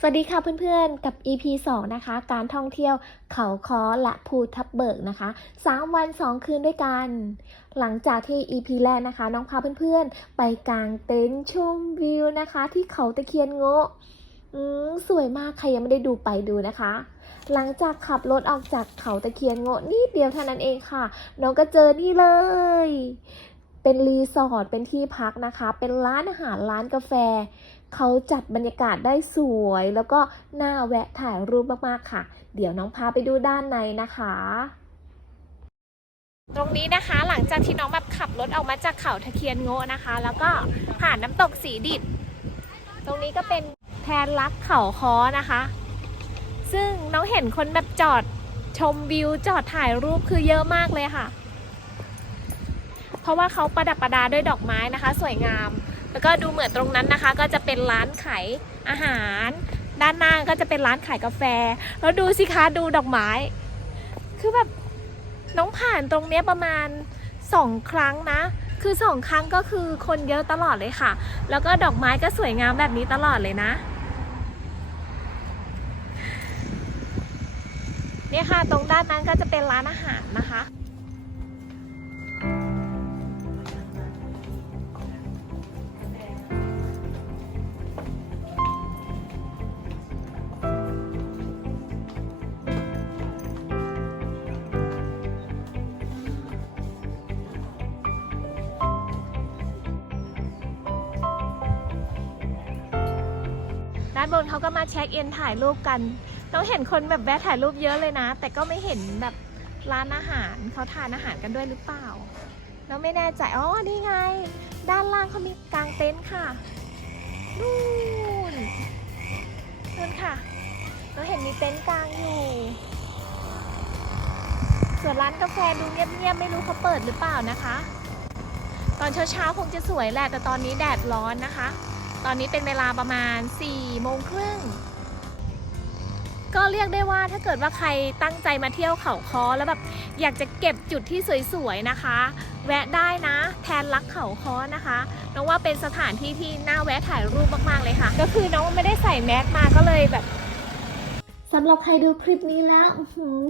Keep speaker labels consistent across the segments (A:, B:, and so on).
A: สวัสดีค่ะเพื่อนๆ กับ EP 2 นะคะ การท่องเที่ยวเขาคอและภูทับเบิกนะคะ 3 วัน 2 คืนด้วยกัน หลังจากที่ EP แรกนะคะ น้องพาเพื่อนๆ ไปกางเต็นท์ชมวิวนะคะ ที่เขาตะเคียนโงะอืสวยมากใครยังไม่ได้ดูไปดูนะคะ หลังจากขับรถออกจากเขาตะเคียนโงะนิดเดียวเท่านั้นเองค่ะ น้องก็เจอนี่เลย เป็นรีสอร์ทเป็นที่พักนะคะ เป็นร้านอาหารร้านกาแฟ เขาจัดบรรยากาศได้สวย แล้วก็น่าแวะถ่ายรูปมากๆค่ะ เดี๋ยวน้องพาไปดูด้านในนะคะ ตรงนี้นะคะหลังจากที่น้องแบบขับรถออกมาจากเขาตะเคียนโงะนะคะ แล้วก็ผ่านน้ำตกสีดิบตรงนี้ก็เป็นแพนลักเขาคอนะคะ ซึ่งน้องเห็นคนแบบจอดชมวิวจอดถ่ายรูปคือเยอะมากเลยค่ะ เพราะว่าเขาประดับประดาด้วยดอกไม้นะคะ สวยงาม แล้วก็ดูเหมือนตรงนั้นนะคะ ก็จะเป็นร้านขายอาหาร ด้านหน้าก็จะเป็นร้านขายกาแฟ แล้วดูสิคะดูดอกไม้ คือแบบน้องผ่านตรงเนี้ยประมาณสองครั้งนะ คือสองครั้งก็คือคนเยอะตลอดเลยค่ะ แล้วก็ดอกไม้ก็สวยงามแบบนี้ตลอดเลยนะเนี่ยค่ะ ตรงด้านนั้นก็จะเป็นร้านอาหารนะคะานบนเขาก็มาเช็คอินถ่ายรูปกันต้องเห็นคนแบบแวะถ่ายรูปเยอะเลยนะ แต่ก็ไม่เห็นแบบร้านอาหารเขาทานอาหารกันด้วยหรือเปล่า เราไม่แน่ใจ อ๋อ นี่ไง ด้านล่างเขามีกางเต็นท์ค่ะ นู่นนู่นค่ะ เราเห็นมีเต็นท์กลางอยู่ ส่วนร้านกาแฟดูเงียบๆ ไม่รู้เขาเปิดหรือเปล่านะคะ ตอนเช้าๆ คงจะสวยแหละ แต่ตอนนี้แดดร้อนนะคะ ตอนนี้เป็นเวลาประมาณ4โมงครึ่งก็เรียกได้ว่าถ้าเกิดว่าใครตั้งใจมาเที่ยวเขาคอแล้วแบบอยากจะเก็บจุดที่สวยๆนะคะ แวะได้นะแทนลักเขาคอนะคะน้องว่าเป็นสถานที่ที่น่าแวะถ่ายรูปมากๆเลยค่ะ ก็คือน้องไม่ได้ใส่แมสมาก็เลยแบบำหรับใครดูคลิปนี้แล้ว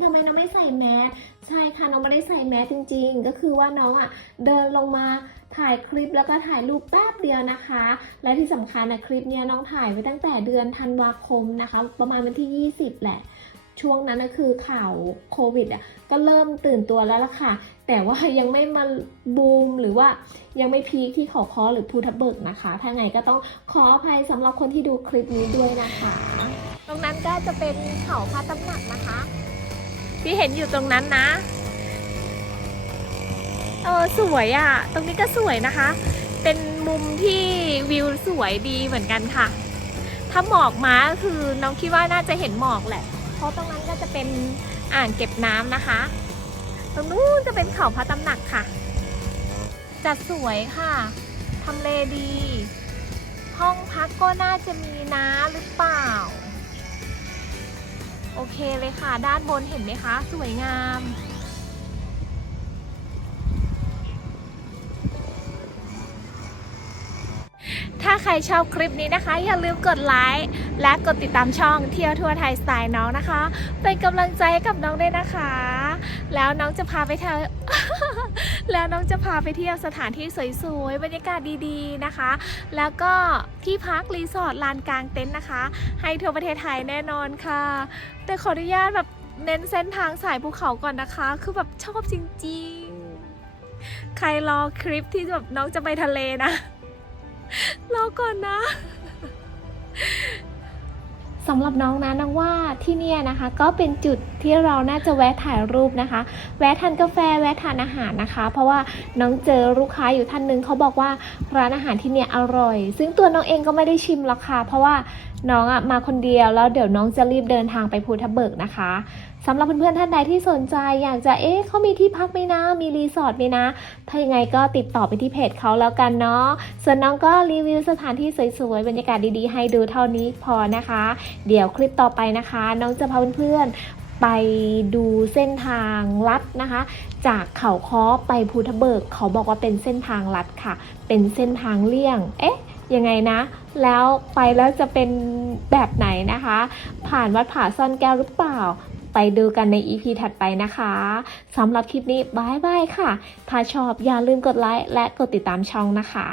A: ทำไมน้องไม่ใส่แมสใช่ค่ะน้องไม่ได้ใส่แมสจริง ๆ ก็คือว่าน้องอะเดินลงมาถ่ายคลิปแล้วก็ถ่ายรูปแป๊บเดียวนะคะ และที่สำคัญนะคลิปเนี้ยน้องถ่ายไว้ตั้งแต่เดือนธันวาคมนะคะ ประมาณวันที่ 20 แหละ ช่วงนั้นนะคือข่าวโควิดอะก็เริ่มตื่นตัวแล้วล่ะค่ะ แต่ว่ายังไม่มาบูมหรือว่ายังไม่พีคที่เขาคอหรือภูทับเบิกนะคะ ถ้าไงก็ต้องขออภัยสำหรับคนที่ดูคลิปนี้ด้วยนะคะ ตรงนั้นก็จะเป็นเขาพระตำหนักนะคะ ที่เห็นอยู่ตรงนั้นนะ เออสวยอะ่ะ ตรงนี้ก็สวยนะคะ เป็นมุมที่วิวสวยดีเหมือนกันค่ะ ถ้าหมอกมาคือน้องคิดว่าน่าจะเห็นหมอกแหละ เพราะตรงนั้นก็จะเป็นอ่างเก็บน้ำนะคะ ตรงนู้นจะเป็นเขาพระตำหนักค่ะ จัดสวยค่ะทำเลดี ห้องพักก็น่าจะมีนะหรือเปล่า โอเคเลยค่ะ ด้านบนเห็นไหมคะ สวยงาม ถ้าใครชอบคลิปนี้นะคะ อย่าลืมกดไลค์และกดติดตามช่องเที่ยวทั่วไทยสไตล์น้องนะคะ เป็นกำลังใจให้กับน้องด้วยนะคะ แล้วน้องจะพาไปเที่ยว แล้วน้องจะพาไปเที่ยวสถานที่สวยๆ บรรยากาศดีๆนะคะ แล้วก็ที่พักรีสอร์ทลานกลางเต็นท์นะคะ ให้ทั่วประเทศไทยแน่นอนค่ะ แต่ขออนุญาตแบบเน้นเส้นทางสายภูเขาก่อนนะคะ คือแบบชอบจริงๆ ใครรอคลิปที่แบบน้องจะไปทะเลนะ รอก่อนนะ สำหรับน้องนะน้องว่าที่เนี่ยนะคะ ก็เป็นจุดที่เราน่าจะแวะถ่ายรูปนะคะ แวะทานกาแฟแวะทานอาหารนะคะ เพราะว่าน้องเจอลูกค้าอยู่ท่านหนึงเขาบอกว่าร้านอาหารที่เนี่ยอร่อย ซึ่งตัวน้องเองก็ไม่ได้ชิมหรอกค่ะเพราะว่า น้องอะมาคนเดียวแล้วเดี๋ยวน้องจะรีบเดินทางไปภูทับเบิกนะคะสำหรับเพื่อนๆท่านใดที่สนใจอยากจะเอ๊ะเขามีที่พักไหมนะ มีรีสอร์ทไหมนะ ถ้ายังไงก็ติดต่อไปที่เพจเขาแล้วกันเนาะส่วนน้องก็รีวิวสถานที่สวยๆบรรยากาศดีๆ ให้ดูเท่านี้พอนะคะ เดี๋ยวคลิปต่อไปนะคะ น้องจะพาเพื่อนๆไปดูเส้นทางลัดนะคะ จากเขาค้อไปภูทะเบิก เขาบอกว่าเป็นเส้นทางลัดค่ะ เป็นเส้นทางเลี่ยงเอ๊ะ ยังไงนะ แล้วไปแล้วจะเป็นแบบไหนนะคะ ผ่านวัดผาซ่อนแก้วหรือเปล่า ไปดูกันใน EP ถัดไปนะคะสำหรับคลิปนี้บายบายค่ะ ถ้าชอบอย่าลืมกดไลค์และกดติดตามช่องนะคะ